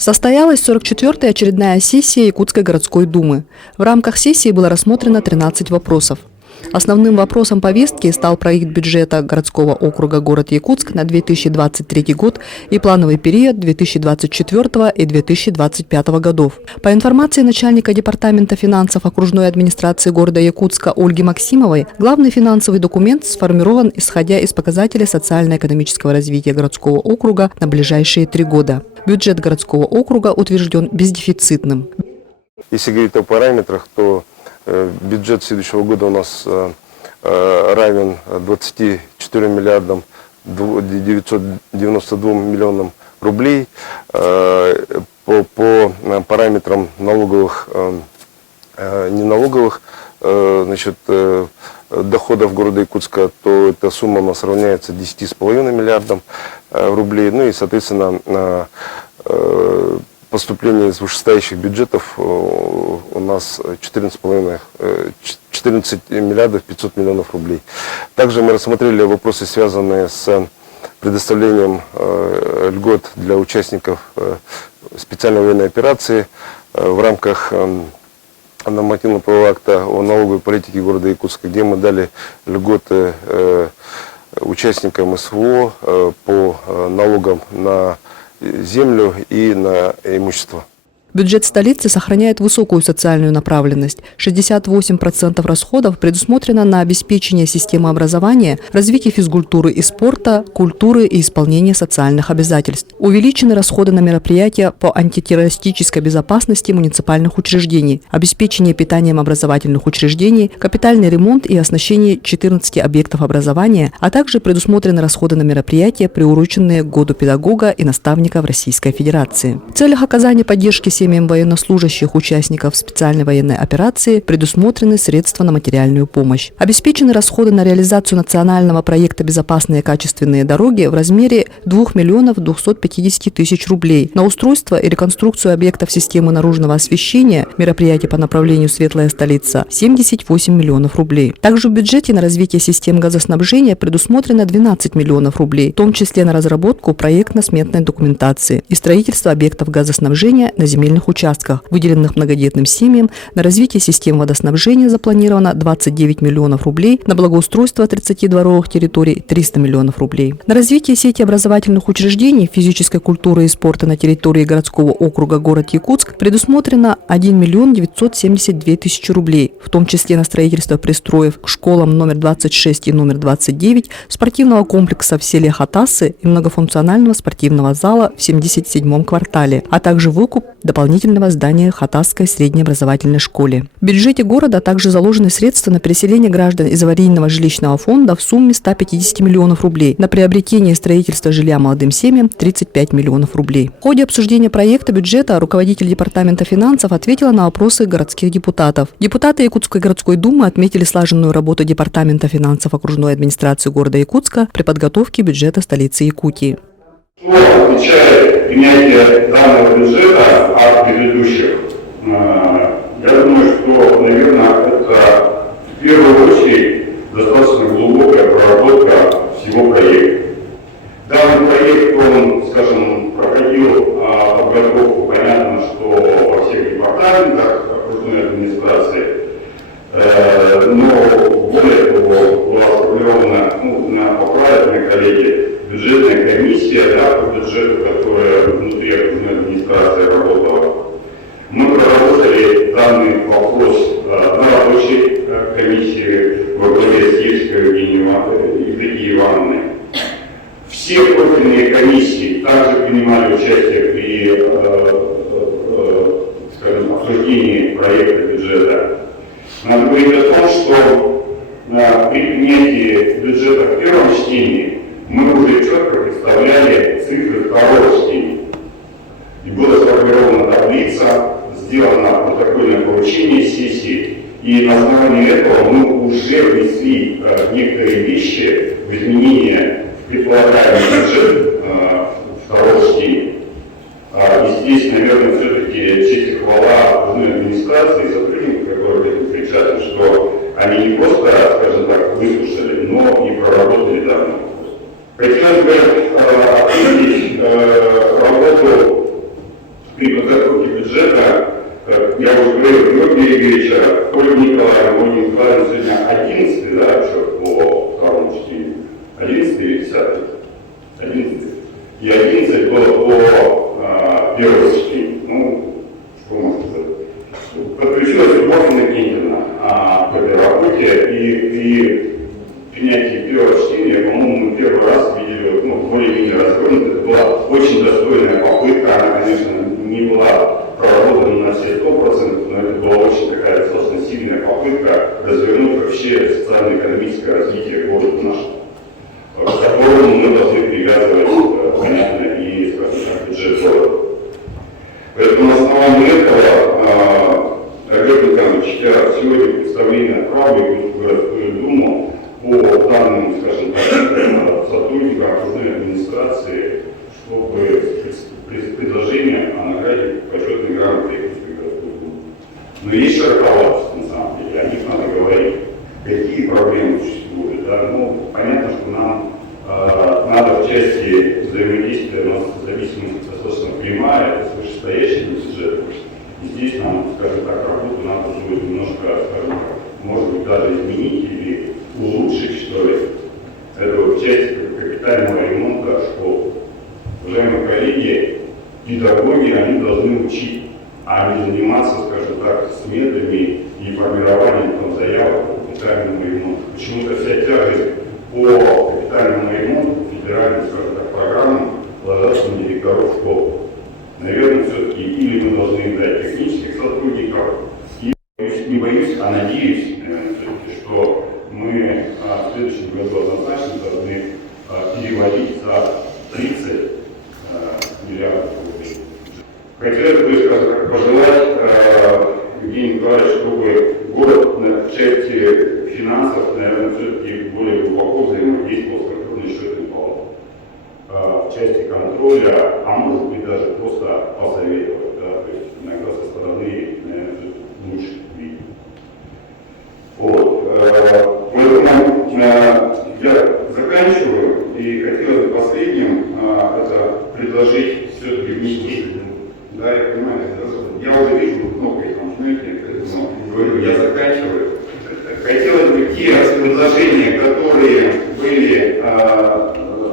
Состоялась 44-я очередная сессия Якутской городской думы. В рамках сессии было рассмотрено 13 вопросов. Основным вопросом повестки стал проект бюджета городского округа город Якутск на 2023 год и плановый период 2024 и 2025 годов. По информации начальника департамента финансов окружной администрации города Якутска Ольги Максимовой, главный финансовый документ сформирован исходя из показателей социально-экономического развития городского округа на ближайшие 3 года. Бюджет городского округа утвержден бездефицитным. Если говорить о параметрах, то бюджет следующего года у нас равен 24 миллиардам 992 миллионам рублей. По параметрам налоговых, неналоговых доходов города Якутска, то эта сумма у нас равняется 10,5 миллиардам рублей. Ну и, соответственно, поступление из вышестоящих бюджетов у нас 14 миллиардов 500 миллионов рублей. Также мы рассмотрели вопросы, связанные с предоставлением льгот для участников специальной военной операции в рамках нормативно-правового акта о налоговой политике города Якутска, где мы дали льготы участникам СВО по налогам на землю и на имущество. Бюджет столицы сохраняет высокую социальную направленность. 68% расходов предусмотрено на обеспечение системы образования, развитие физкультуры и спорта, культуры и исполнение социальных обязательств. Увеличены расходы на мероприятия по антитеррористической безопасности муниципальных учреждений, обеспечение питанием образовательных учреждений, капитальный ремонт и оснащение 14 объектов образования, а также предусмотрены расходы на мероприятия, приуроченные к Году педагога и наставника в Российской Федерации. В целях оказания поддержки семьям военнослужащих участников специальной военной операции предусмотрены средства на материальную помощь. Обеспечены расходы на реализацию национального проекта «Безопасные и качественные дороги» в размере 2 миллионов 250 тысяч рублей, на устройство и реконструкцию объектов системы наружного освещения, мероприятий по направлению «Светлая столица» 78 миллионов рублей. Также в бюджете на развитие систем газоснабжения предусмотрено 12 миллионов рублей, в том числе на разработку проектно-сметной документации и строительство объектов газоснабжения на земельных участках, выделенных многодетным семьям. На развитие систем водоснабжения запланировано 29 миллионов рублей, на благоустройство 30 дворовых территорий 300 миллионов рублей. На развитие сети образовательных учреждений физической культуры и спорта на территории городского округа город Якутск предусмотрено 1 миллион 972 тысячи рублей, в том числе на строительство пристроев к школам номер 26 и номер 29, спортивного комплекса в селе Хатасы и многофункционального спортивного зала в 77-м квартале, а также выкуп дополнительного здания Хатасской среднеобразовательной школе. В бюджете города также заложены средства на переселение граждан из аварийного жилищного фонда в сумме 150 миллионов рублей, на приобретение и строительство жилья молодым семьям 35 миллионов рублей. В ходе обсуждения проекта бюджета руководитель департамента финансов ответила на вопросы городских депутатов. Депутаты Якутской городской думы отметили слаженную работу департамента финансов окружной администрации города Якутска при подготовке бюджета столицы Якутии. Что отличает принятие данного бюджета от предыдущих? Я думаю, что, наверное, это в первую очередь достаточно глубокая проработка всего проекта. Данный проект, он, скажем, проходил подготовку, понятно, что во всех департаментах окружной администрации, но более того, была сформирована, поправят мои коллеги, бюджетная комиссия, по бюджету, которая внутри окружной администрации работала. Мы проработали данный вопрос на рабочей комиссии во главе с Ельской Евдокией Ивановной. Все профильные комиссии также принимали участие при обсуждении проекта бюджета. Надо говорить о том, что при принятии бюджета в первом чтении мы уже четко представляли цифры второго чтения. И была сформирована таблица, сделано протокольное поручение сессии, и на основании этого мы уже внесли некоторые вещи в изменения в предполагаемый бюджет второго чтения. И здесь, наверное, все-таки честь и хвала окружной администрации и сотрудников, которые этим кричат, что они не просто, скажем так, выслушали, но и проработали данный вопрос. Хотелось бы отметить работу Григорий Георгиевича, Ольга Николаевна, Ольга Николаевна сегодня 11, да, отчет по второму чтению. 11 или 10? 11. И 11 было по первому чтению. Ну, что можно сказать? Подключилась Любовь Иннокентьевна к этой работе, и принятие первого чтения, по-моему, мы первый раз видели, ну, более-менее развернуто. Это была очень достойная попытка, она, конечно, не была проработана на все 100%, но это была очень такая достаточно сильная попытка развернуть вообще социально-экономическое развитие города нашего, к которому мы должны привязывать, понятно, и, скажем так, бюджет города. Поэтому на основании этого Георгий Николаевич сегодня представление отправили в городскую думу по данным, скажем так, сотрудникам окружной администрации, чтобы предложение о награде почетной грамоты Якутской городской думы. Но есть широковатость, на самом деле, о них надо говорить, какие проблемы существуют. Да? Ну, понятно, что нам надо в части взаимодействия, у нас зависимость достаточно прямая, это с вышестоящим бюджетом. И здесь нам, скажем так, работу надо будет немножко, скажем так, может быть, даже изменить или улучшить, что ли, эту часть капитального ремонта школ. Уважаемые коллеги, педагоги, они должны учить, а не заниматься, скажем так, сметами и формированием там, заявок по капитальному ремонту. Почему-то вся тяжесть по капитальному ремонту, федеральным, скажем так, программам, ложатся на директоров школ. Наверное, все-таки или мы должны им дать технических сотрудников, и, не боюсь, а надеюсь, все-таки, что мы в следующем году однозначно должны переводить за 30 миллиардов рублей. Хотелось бы, скажем так, пожелать, Евгений Николаевич, чтобы город в части финансов, наверное, все-таки более глубоко взаимодействовал с контрольной счетной палатой. В части контроля, а может быть даже просто посоветовать, да, то есть иногда со стороны, наверное, лучше видеть. Вот. Поэтому я заканчиваю и хотел бы последним это предложить все-таки внести. Да, я понимаю, я уже вижу, много их начнете, поэтому говорю, я заканчиваю. Хотелось бы те предложения, которые были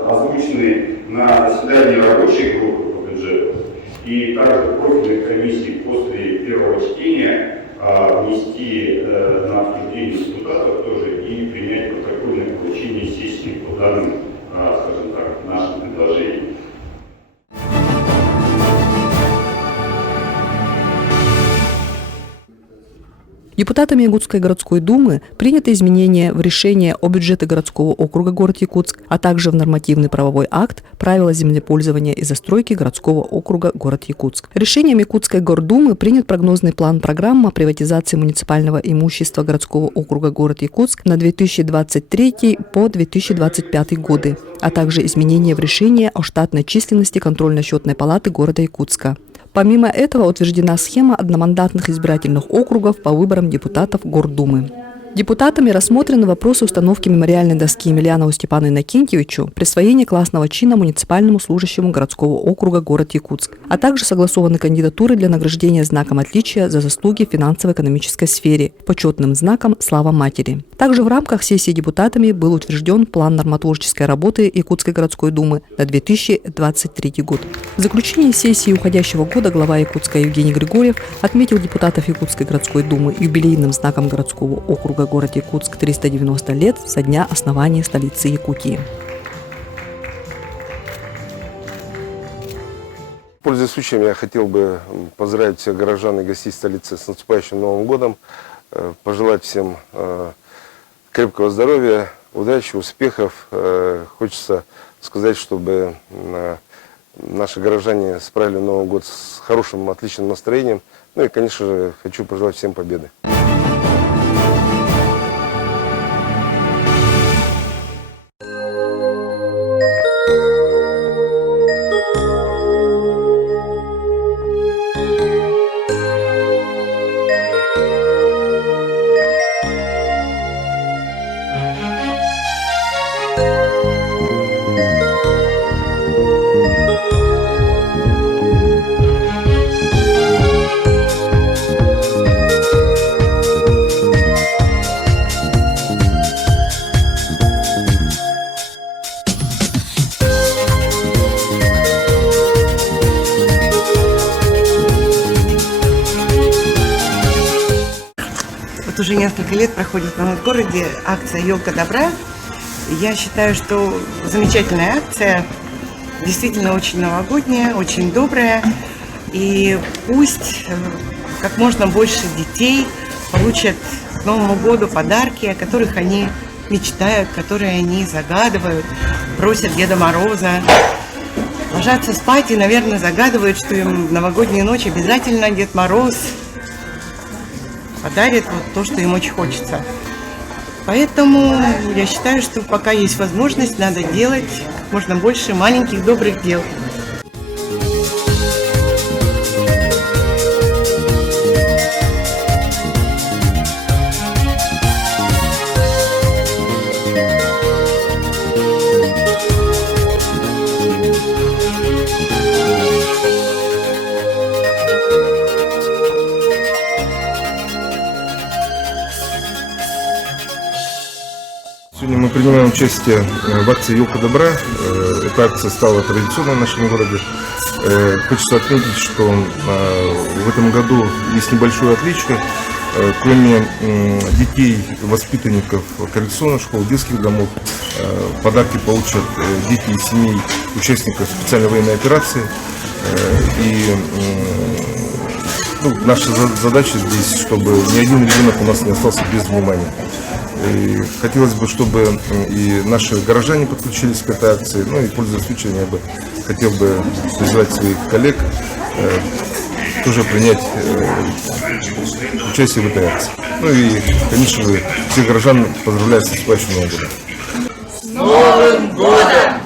озвучены на заседании рабочей группы по бюджету и также профильных комиссий после первого чтения внести на обсуждение депутатов тоже и принять протокольное поручение сессии по данным, скажем так, нашим предложениям. Депутатами Якутской городской думы принято изменение в решение о бюджете городского округа город Якутск, а также в нормативный правовой акт правила землепользования и застройки городского округа город Якутск. Решением Якутской гордумы принят прогнозный план программы о приватизации муниципального имущества городского округа город Якутск на 2023 по 2025 годы, а также изменение в решение о штатной численности контрольно-счетной палаты города Якутска. Помимо этого утверждена схема одномандатных избирательных округов по выборам депутатов Гордумы. Депутатами рассмотрены вопросы установки мемориальной доски Емельянову Степану Иннокентьевичу, присвоения классного чина муниципальному служащему городского округа город Якутск, а также согласованы кандидатуры для награждения знаком отличия за заслуги в финансово-экономической сфере, почетным знаком «Слава Матери». Также в рамках сессии депутатами был утвержден план нормотворческой работы Якутской городской думы на 2023 год. В заключении сессии уходящего года глава Якутска Евгений Григорьев отметил депутатов Якутской городской думы юбилейным знаком городского округа город Якутск 390 лет со дня основания столицы Якутии. Пользуясь случаем, я хотел бы поздравить всех горожан и гостей столицы с наступающим Новым годом, пожелать всем крепкого здоровья, удачи, успехов. Хочется сказать, чтобы наши горожане справили Новый год с хорошим, отличным настроением. Ну и, конечно же, хочу пожелать всем победы. Вот уже несколько лет проходит в моем городе акция «Елка добра». Я считаю, что замечательная акция, действительно очень новогодняя, очень добрая. И пусть как можно больше детей получат к Новому году подарки, о которых они мечтают, которые они загадывают, просят Деда Мороза. Ложатся спать и, наверное, загадывают, что им в новогоднюю ночь обязательно Дед Мороз подарит вот то, что им очень хочется. Поэтому я считаю, что пока есть возможность, надо делать как можно больше маленьких добрых дел. Сегодня мы принимаем участие в акции «Елка добра». Эта акция стала традиционной в нашем городе. Хочется отметить, что в этом году есть небольшое отличие. Кроме детей, воспитанников коррекционных школ, детских домов, подарки получат дети из семей участников специальной военной операции. И наша задача здесь, чтобы ни один ребенок у нас не остался без внимания. И хотелось бы, чтобы и наши горожане подключились к этой акции. Ну и, пользуясь случаем, я бы хотел бы призвать своих коллег тоже принять участие в этой акции. Ну и, конечно же, всех горожан поздравляю с наступающим Новым годом. С Новым годом!